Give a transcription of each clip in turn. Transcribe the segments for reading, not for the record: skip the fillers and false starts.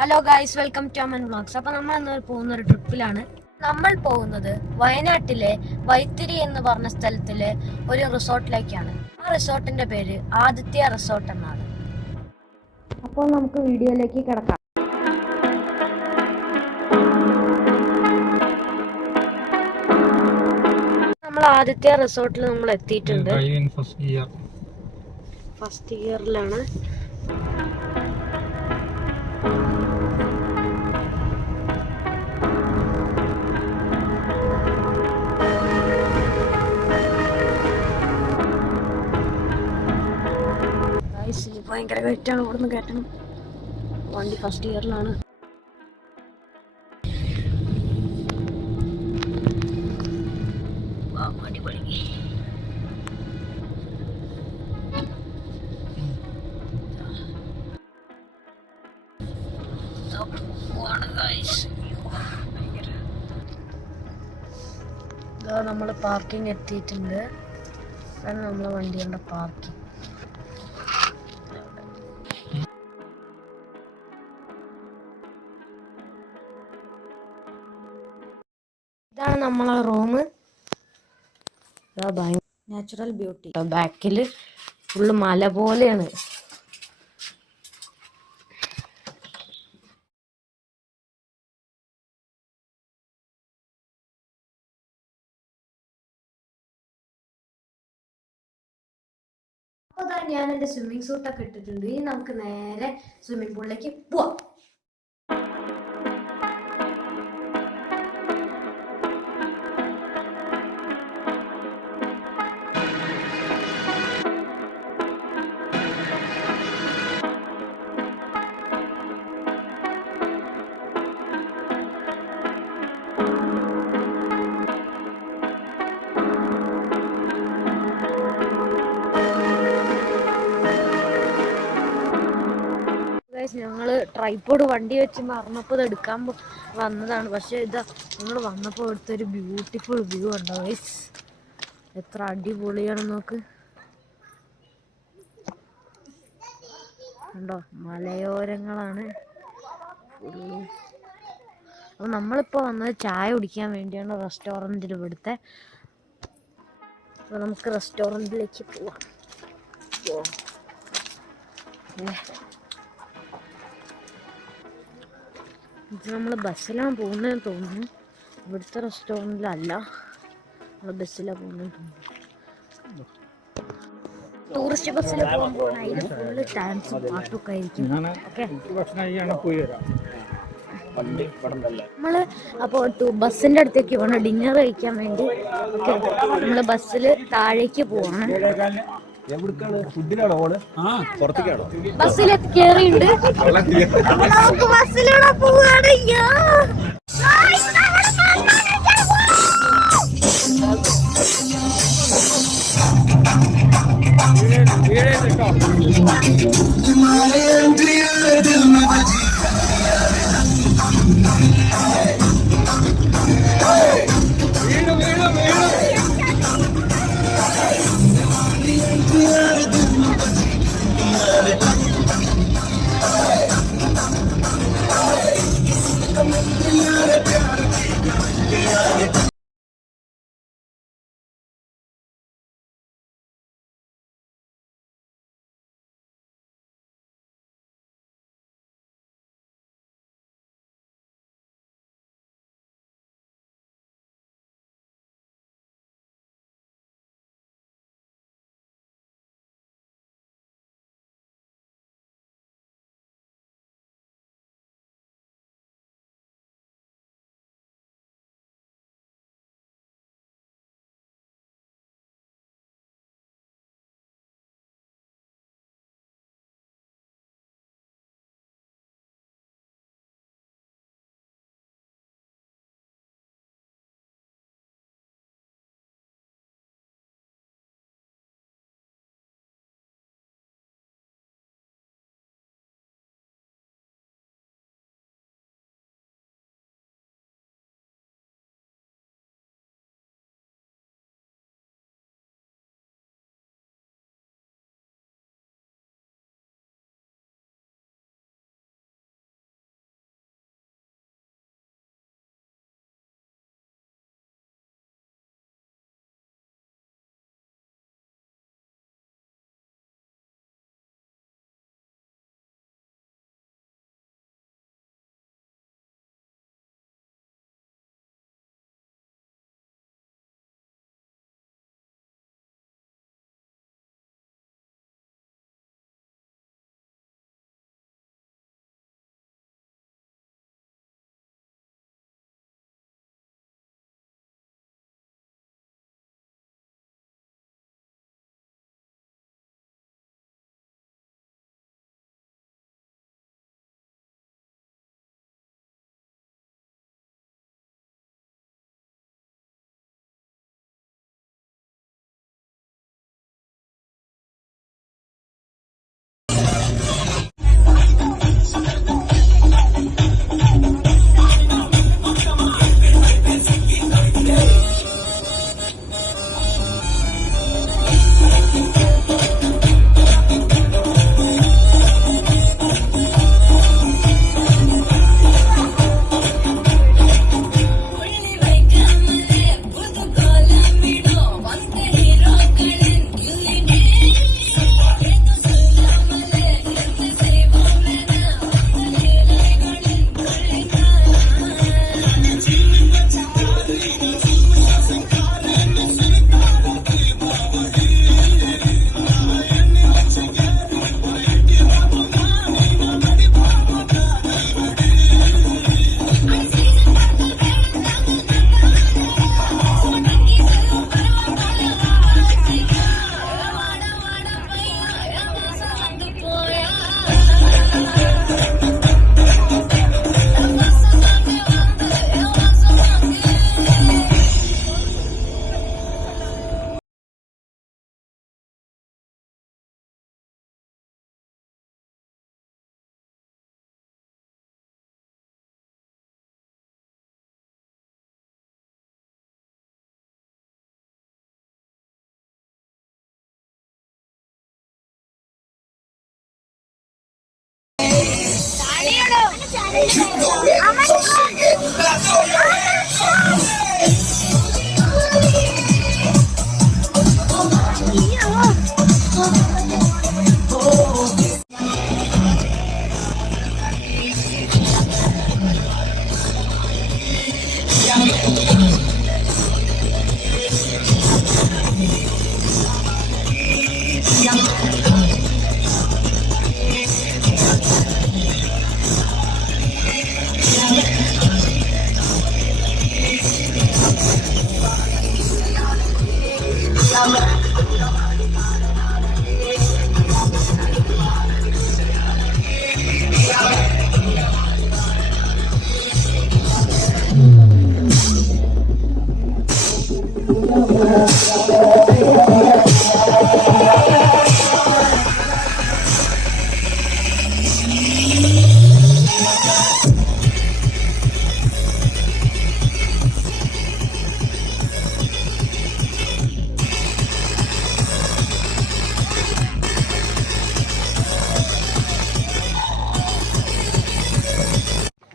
Hello guys, welcome to Aman vlogs. അപ്പോൾ നമ്മൾ ഇന്ന് പോകുന്ന ഒരു ട്രിപ്പിലാണ്. നമ്മൾ പോകുന്നത് വയനാട്ടിലെ വൈത്തിരി എന്ന് പറഞ്ഞ സ്ഥലത്തിലെ ഒരു റിസോർട്ടിലേക്കാണ്. ആ റിസോർട്ടിന്റെ പേര് ആദിത്യ റിസോർട്ട് എന്നാണ്. അപ്പോൾ നമുക്ക് വീഡിയോയിലേക്ക് കിടക്കാം. നമ്മൾ ആദിത്യ റിസോർട്ടിൽ നമ്മൾ എത്തിയിട്ടുണ്ട്. ഫസ്റ്റ് ഇയറിലാണ്. ഭയങ്കര വെയിറ്റാണ്, ഇവിടുന്ന് കയറ്റണം. വണ്ടി ഫസ്റ്റ് ഇയറിലാണ്. നമ്മൾ പാർക്കിംഗ് എത്തിയിട്ടുണ്ട്. അതാണ് നമ്മളെ വണ്ടിയുടെ പാർക്കിംഗ്. ഇതാണ് നമ്മളെ റൂം. Natural beauty. ബാക്കില് ഫുള്ള് മല പോലെയാണ്. അപ്പോൾ ഞാൻ എൻ്റെ സ്വിമ്മിങ് സൂട്ടൊക്കെ ഇട്ടിട്ടുണ്ട്. ഇനി നമുക്ക് നേരെ സ്വിമ്മിംഗ് പൂളിലേക്ക് പോവാം. ഞങ്ങള് ട്രൈപോഡ് വണ്ടി വെച്ച് മറന്നപ്പോൾ ഇത് എടുക്കാൻ വന്നതാണ്. പക്ഷെ ഇതാ ഞങ്ങൾ വന്നപ്പോൾ എടുത്തൊരു ബ്യൂട്ടിഫുൾ വ്യൂ ഉണ്ടോ ഗൈസ്? എത്ര അടിപൊളിയാണ് നോക്ക്. ഉണ്ടോ, മലയോരങ്ങളാണ് ഫുള്ള്. അപ്പൊ നമ്മളിപ്പോ വന്നത് ചായ കുടിക്കാൻ വേണ്ടിയാണ് റെസ്റ്റോറൻറ്റിൽ ഇവിടുത്തെ. അപ്പൊ നമുക്ക് റെസ്റ്റോറൻറ്റിലേക്ക് പോവാം. ഇത് നമ്മൾ ബസ്സിലാണ് പോകുന്നതെന്ന് തോന്നുന്നു. ഇവിടുത്തെ റെസ്റ്റോറൻറ്റിലല്ല, നമ്മൾ ബസ്സിലാണ് പോകുന്നത് തോന്നുന്നു. ടൂറിസ്റ്റ് ബസ്സിൽ പോകുമ്പോൾ അതിൽ ഫുള്ള് ഡാൻസും പാട്ടൊക്കെ ആയിരിക്കും. നമ്മള് അപ്പോൾ ബസ്സിന്റെ അടുത്തേക്ക് പോകണം ഡിന്നർ കഴിക്കാൻ വേണ്ടി. ഓക്കെ, നമ്മള് ബസ്സിൽ താഴേക്ക് പോവാണ്. ബസ്സിൽ കയറിയുണ്ട്. നമുക്ക് ബസ്സിലൂടെ പോവാണ്.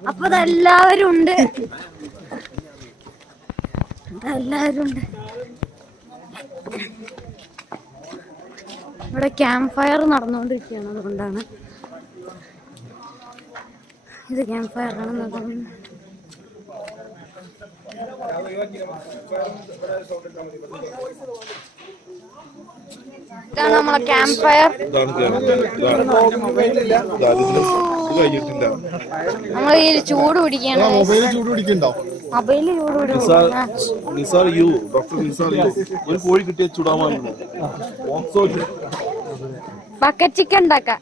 അപ്പൊ എല്ലാവരും ഉണ്ട്. ഇവിടെ ക്യാമ്പ് ഫയർ നടന്നുകൊണ്ടിരിക്കുകയാണ്. അതുകൊണ്ടാണ് ഇത് ക്യാമ്പ് ഫയർ ആണെന്ന്. ഇതാണ് നമ്മളെ ക്യാമ്പ് ഫയർ. നമ്മൾ ഈ ചൂട് പിടിക്കണം. മൊബൈല് ചൂട് പിടിക്കണ്ടോ? മൊബൈല് ചൂട് ഒരു കോഴി കിട്ടിയ ചൂടാമാ. ബക്കറ്റ് ചിക്കൻ ഉണ്ടാക്കാം.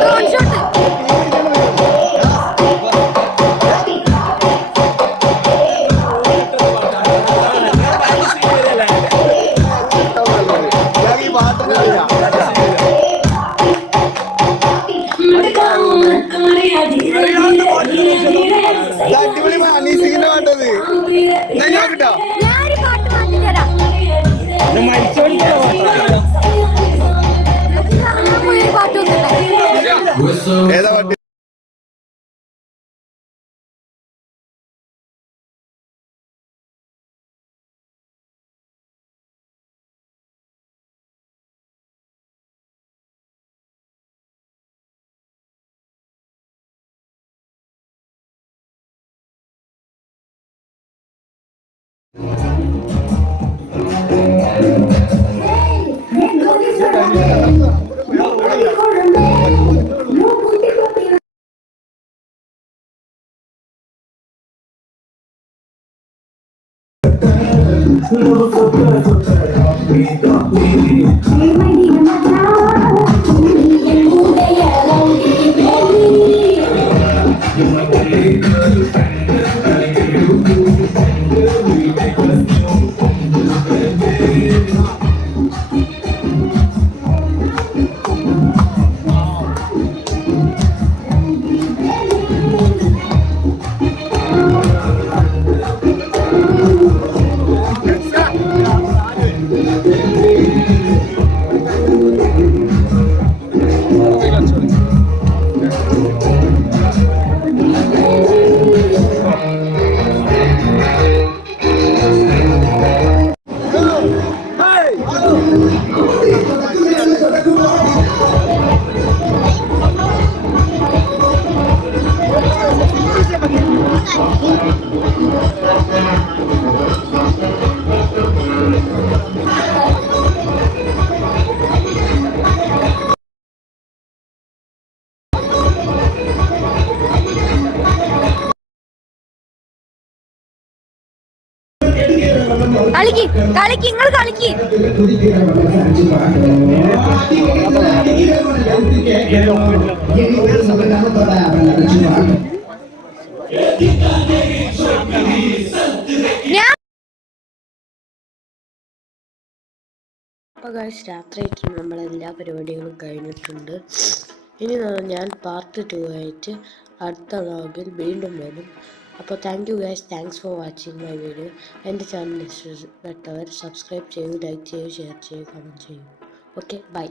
Drone shot. ഞാനൊരു പാട്ട് മാറ്റിത്തരാം. ഒരു പാട്ട് വെക്കട്ടെ. ഏതാ പാട്ട്? കളിക്ക് കളിക്ക് നിങ്ങൾ കളിക്ക്. അപ്പോൾ ഗൈസ് രാത്രിയായിട്ട് നമ്മളെല്ലാ പരിപാടികളും കഴിഞ്ഞിട്ടുണ്ട്. ഇനി ഞാൻ പാർട്ട് 2 ആയിട്ട് അടുത്ത വ്ളോഗിൽ വീണ്ടും വരും. അപ്പോൾ thank you guys, thanks for watching my video. എൻ്റെ ചാനൽ ഇഷ്ടപ്പെട്ടവർ സബ്സ്ക്രൈബ് ചെയ്യൂ, ലൈക്ക് ചെയ്യൂ, ഷെയർ ചെയ്യൂ, കമൻറ്റ് ചെയ്യൂ. Okay bye.